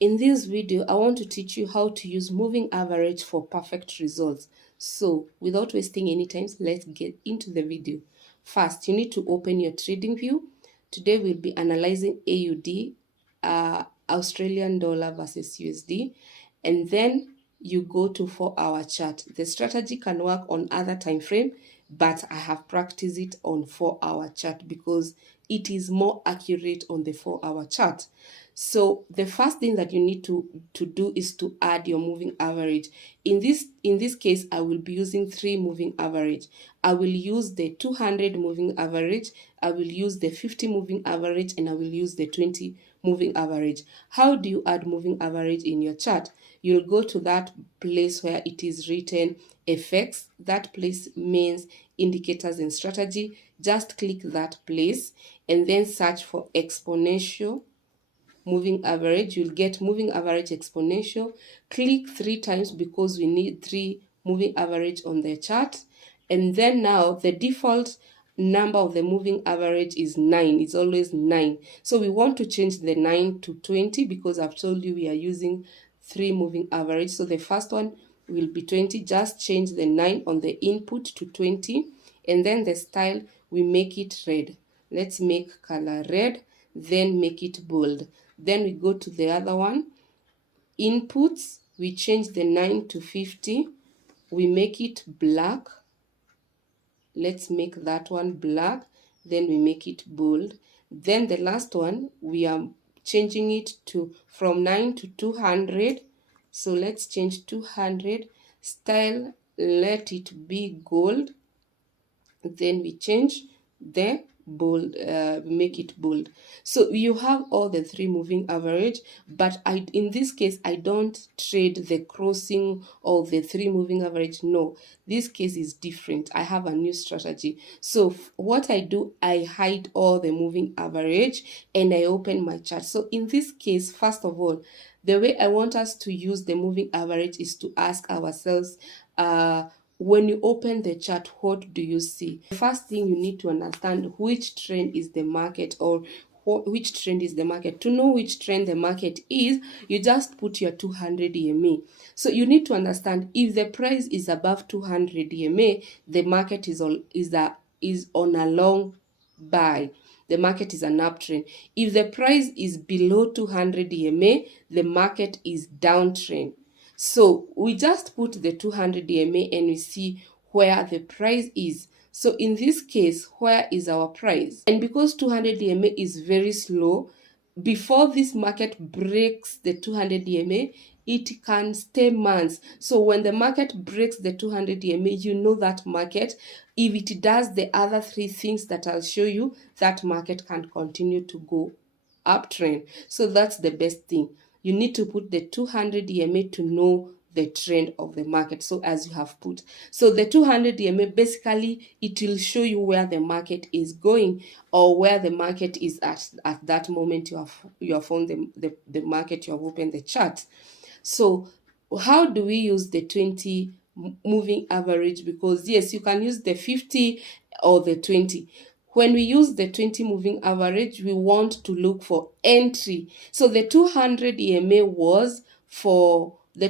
In this video, I want to teach you how to use moving average for perfect results. So, without wasting any time, let's get into the video. First, you need to open your trading view. Today, we'll be analyzing AUD, Australian dollar versus USD, and then you go to 4-hour chart. The strategy can work on other time frame, but I have practiced it on 4-hour chart because it is more accurate on the 4-hour chart. So the first thing that you need to do is to add your moving average. In this case, I will be using 3 moving average. I will use the 200 moving average, I will use the 50 moving average, and I will use the 20 moving average. How do you add moving average in your chart? You'll go to that place where it is written FX. That place means indicators and strategy. Just click that place and then search for exponential moving average. You'll get moving average exponential. Click 3 times because we need 3 moving average on the chart. And then now the default number of the moving average is 9. It's always 9. So we want to change the 9 to 20 because I've told you we are using 3 moving average. So the first one will be 20. Just change the 9 on the input to 20. And then the style, we make it red. Let's make color red, then make it bold. Then we go to the other one. Inputs, we change the 9 to 50. We make it black. Let's make that one black. Then we make it bold. Then the last one, we are changing it to from 9 to 200. So let's change 200. Style, let it be gold. Then we change the bold, make it bold. So you have all the 3 moving average, but in this case I don't trade the crossing of the 3 moving average. No, this case is different. I have a new strategy. So what I do, I hide all the moving average and I open my chart. So in this case, first of all, the way I want us to use the moving average is to ask ourselves, when you open the chart, what do you see? The first thing you need to understand which trend is the market, or which trend is the market. To know which trend the market is, you just put your 200 EMA. So you need to understand if the price is above 200 EMA, the market is on a long buy. The market is an uptrend. If the price is below 200 EMA, the market is downtrend. So we just put the 200 EMA and we see where the price is. So in this case, where is our price? And because 200 EMA is very slow, before this market breaks the 200 EMA, it can stay months. So when the market breaks the 200 EMA, you know that market, if it does the other 3 things that I'll show you, that market can continue to go uptrend. So that's the best thing. You need to put the 200 EMA to know the trend of the market. So as you have put, so the 200 EMA, basically it will show you where the market is going or where the market is at that moment you have found the market, you have opened the chart. So how do we use the 20 moving average? Because yes, you can use the 50 or the 20. When we use the 20 moving average, we want to look for entry. So the 200 EMA was for to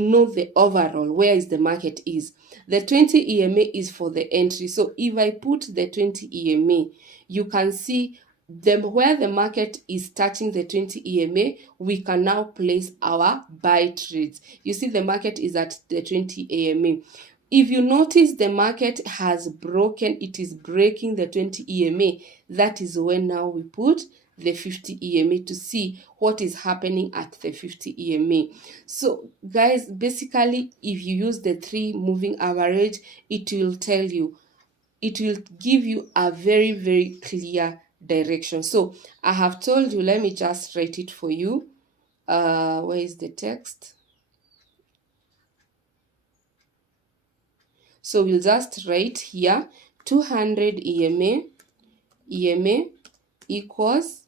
know the overall, where is the market is. The 20 EMA is for the entry. So if I put the 20 EMA, you can see where the market is touching the 20 EMA, we can now place our buy trades. You see the market is at the 20 EMA. If you notice the market has broken, it is breaking the 20 EMA, that is when now we put the 50 EMA to see what is happening at the 50 EMA. So guys, basically if you use the 3 moving average, it will tell you, it will give you a very, very clear direction. So I have told you, let me just write it for you. Where is the text? So we'll just write here 200 EMA equals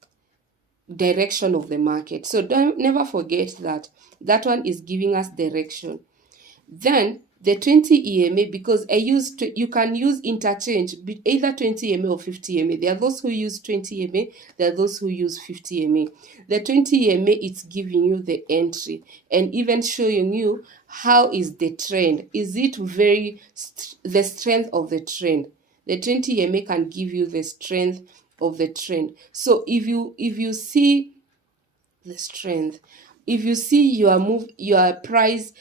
direction of the market. So never forget that one is giving us direction. Then the 20 EMA, because you can use interchange, either 20 EMA or 50 EMA. There are those who use 20 EMA, there are those who use 50 EMA. The 20 EMA, it's giving you the entry and even showing you how is the trend. Is it the strength of the trend? The 20 EMA can give you the strength of the trend. So if you see the strength, if you see your price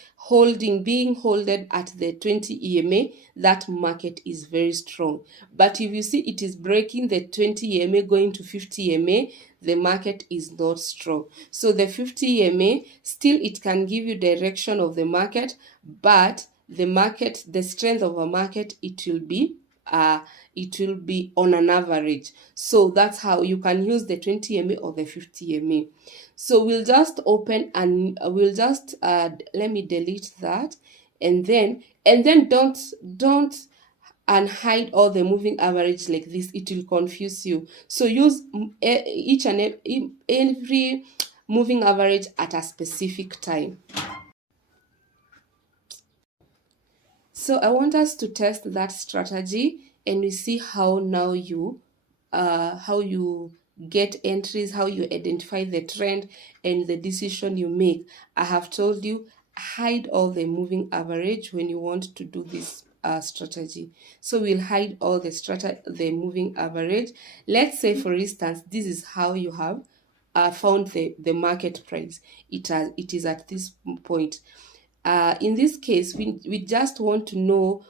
being holded at the 20 EMA, that market is very strong. But if you see it is breaking the 20 EMA going to 50 EMA, the market is not strong. So the 50 EMA, still it can give you direction of the market, but the strength of a market, it will be on an average. So that's how you can use the 20 EMA or the 50 EMA. So we'll just open and we'll just let me delete that, and then don't and hide all the moving average like this. It will confuse you. So use each and every moving average at a specific time. So I want us to test that strategy, and we see how now you get entries, how you identify the trend and the decision you make. I have told you, hide all the moving average when you want to do this strategy. So we'll hide all the moving average. Let's say, for instance, this is how you have found the market price. It is at this point. In this case, we just want to know,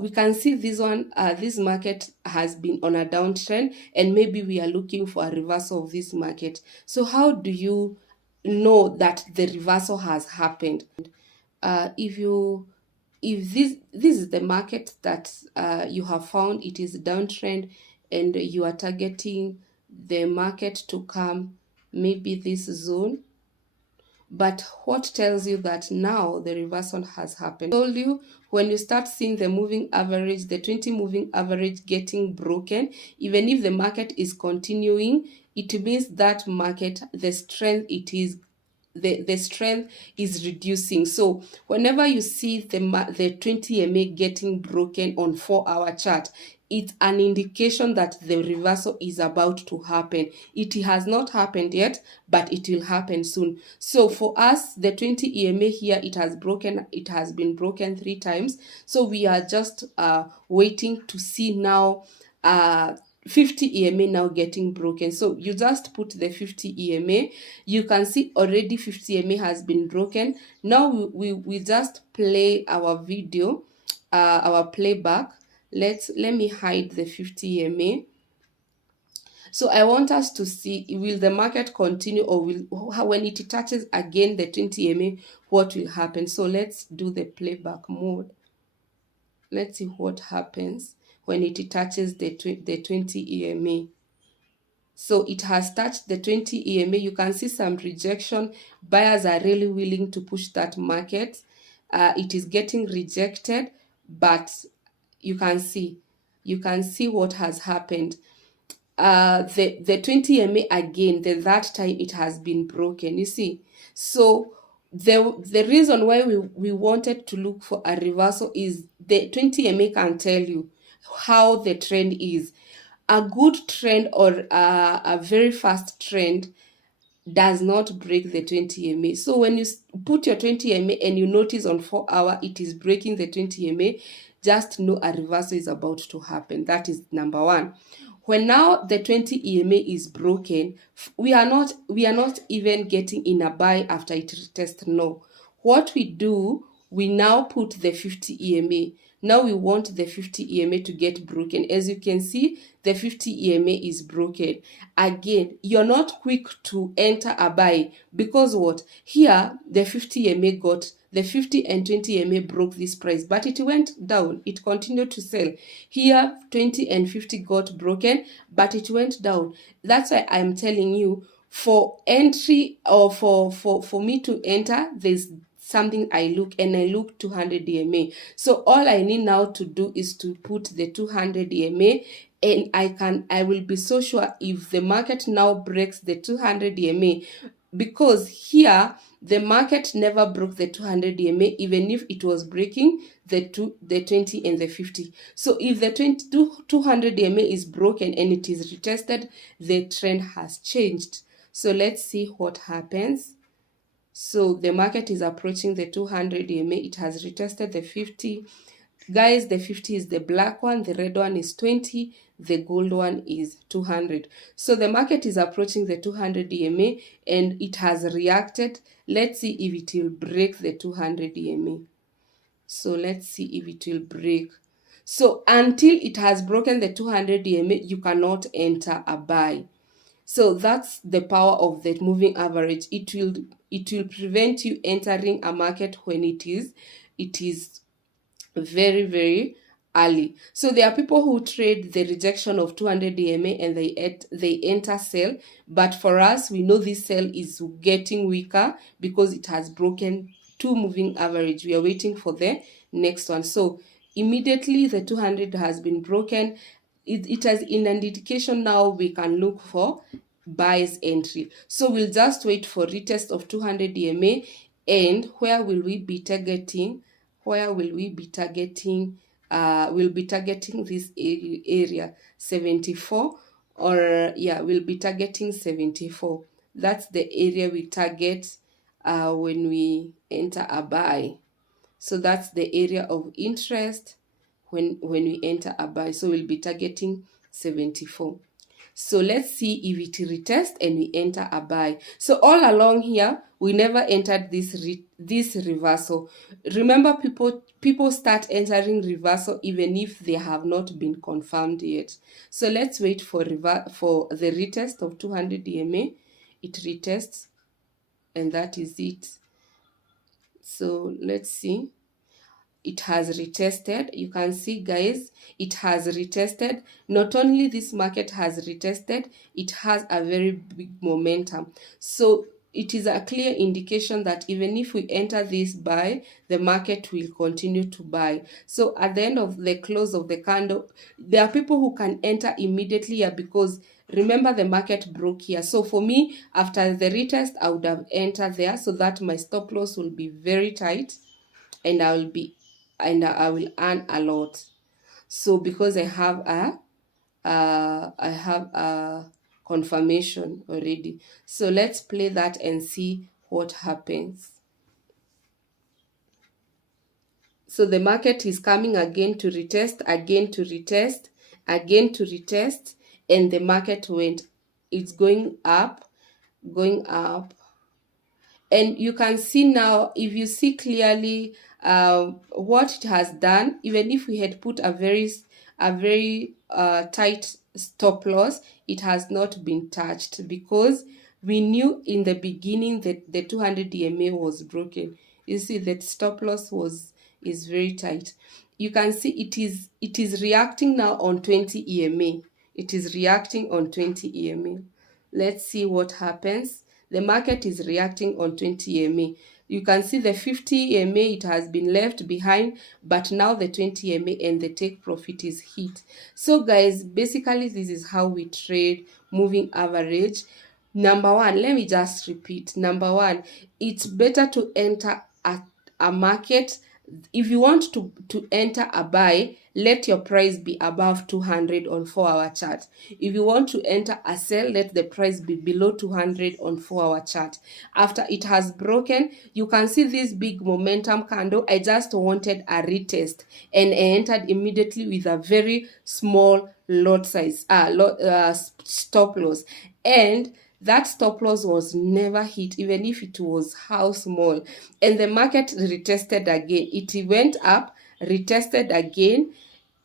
we can see this market has been on a downtrend, and maybe we are looking for a reversal of this market. So how do you know that the reversal has happened? If this is the market that you have found, it is a downtrend, and you are targeting the market to come maybe this zone. But what tells you that now the reversal has happened? I told you, when you start seeing the moving average, the 20 moving average getting broken, even if the market is continuing, it means that market, the strength is reducing. So whenever you see the 20 EMA getting broken on 4-hour chart, it's an indication that the reversal is about to happen. It has not happened yet, but it will happen soon. So for us, the 20 EMA here, it has been broken 3 times. So we are just waiting to see now 50 EMA now getting broken. So you just put the 50 EMA. You can see already 50 EMA has been broken. Now we just play our video, our playback. Let me hide the 50 EMA. So I want us to see, will the market continue, or when it touches again the 20 EMA, what will happen? So let's do the playback mode. Let's see what happens when it touches the 20 EMA. So it has touched the 20 EMA. You can see some rejection. Buyers are really willing to push that market. It is getting rejected, but you can see what has happened. The 20 EMA again, that time it has been broken, you see. So the reason why we wanted to look for a reversal is the 20 EMA can tell you how the trend is. A good trend or a very fast trend does not break the 20 EMA. So when you put your 20 EMA and you notice on 4-hour it is breaking the 20 EMA, just know a reversal is about to happen. That is number one. When now the 20 EMA is broken, we are not even getting in a buy after it tests. No. What we do, we now put the 50 EMA. Now we want the 50 EMA to get broken. As you can see, the 50 EMA is broken. Again, you're not quick to enter a buy, because what? Here, the 50 EMA the 50 and 20 EMA broke this price, but it went down. It continued to sell. Here, 20 and 50 got broken, but it went down. That's why I'm telling you, for entry or for me to enter, there's something I look 200 EMA. So all I need now to do is to put the 200 EMA, and I will be so sure if the market now breaks the 200 EMA, because here the market never broke the 200 EMA, even if it was breaking the 20 and the 50. So if the 200 EMA is broken and it is retested, the trend has changed. So let's see what happens. So the market is approaching the 200 EMA. It has retested the 50. Guys, the 50 is the black one, the red one is 20, the gold one is 200. So the market is approaching the 200 EMA and it has reacted. Let's see if it will break the 200 EMA. So let's see if it will break. So until it has broken the 200 EMA, you cannot enter a buy. So that's the power of the moving average. It will prevent you entering a market when it is very, very early. So there are people who trade the rejection of 200 EMA and they enter sell, but for us, we know this sell is getting weaker because it has broken 2 moving average. We are waiting for the next one. So immediately the 200 has been broken. It has in an indication now we can look for buys entry. So we'll just wait for retest of 200 EMA, and where will we be targeting? Where will we be targeting? We'll be targeting this area 74, or yeah, we'll be targeting 74. That's the area we target when we enter a buy. So that's the area of interest when we enter a buy. So we'll be targeting 74. So let's see if it retests and we enter a buy. So all along here, we never entered this reversal. Remember, people start entering reversal even if they have not been confirmed yet. So let's wait for the retest of 200 EMA. It retests, and that is it. So let's see. It has retested. You can see, guys, it has retested. Not only this market has retested, it has a very big momentum. So it is a clear indication that even if we enter this buy, the market will continue to buy. So at the end of the close of the candle, there are people who can enter immediately here because remember the market broke here. So for me, after the retest, I would have entered there so that my stop loss will be very tight and I will earn a lot. So because I have a confirmation already. So let's play that and see what happens. So the market is coming again to retest, again to retest, again to retest, and the market it's going up. And you can see now, if you see clearly what it has done, even if we had put a very tight stop loss, it has not been touched because we knew in the beginning that the 200 EMA was broken. You see that stop loss is very tight. You can see it is reacting now on 20 EMA. It is reacting on 20 EMA. Let's see what happens. The market is reacting on 20 EMA. You can see the 50 EMA, it has been left behind, but now the 20 EMA and the take profit is hit. So guys, basically this is how we trade moving average. Number one, let me just repeat. Number one, it's better to enter a market. If you want to enter a buy, let your price be above 200 on 4-hour chart. If you want to enter a sell, let the price be below 200 on 4-hour chart. After it has broken, you can see this big momentum candle. I just wanted a retest and I entered immediately with a very small lot size, stop loss. And that stop loss was never hit, even if it was how small. And the market retested again. It went up, retested again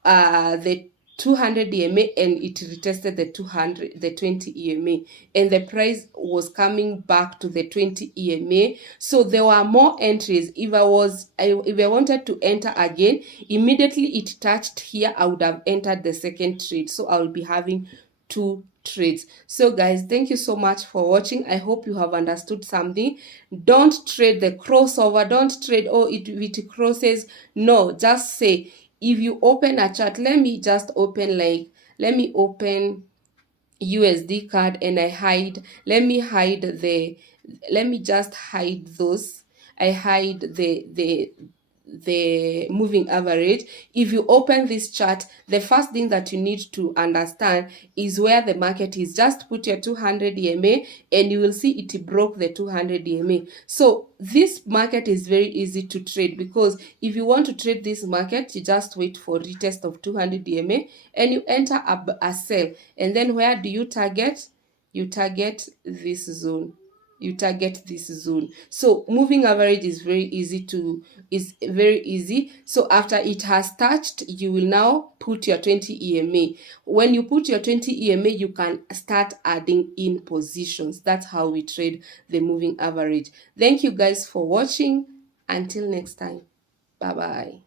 the 200 EMA, and it retested the 20 EMA, and the price was coming back to the 20 EMA. So there were more entries. If I wanted to enter again, immediately it touched here, I would have entered the second trade. So I will be having 2 trades. So guys, thank you so much for watching. I hope you have understood something. Don't trade the crossover. Don't trade it crosses. No, just say, if you open a chart, let me open USD card and I hide, let me just hide those. I hide the moving average. If you open this chart, the first thing that you need to understand is where the market is. Just put your 200 EMA and you will see it broke the 200 EMA. So this market is very easy to trade, because if you want to trade this market, you just wait for retest of 200 EMA and you enter a sell. And then where do you target? You target this zone. So moving average is very easy. So after it has touched, you will now put your 20 EMA. When you put your 20 EMA, you can start adding in positions. That's how we trade the moving average. Thank you guys for watching. Until next time. Bye bye.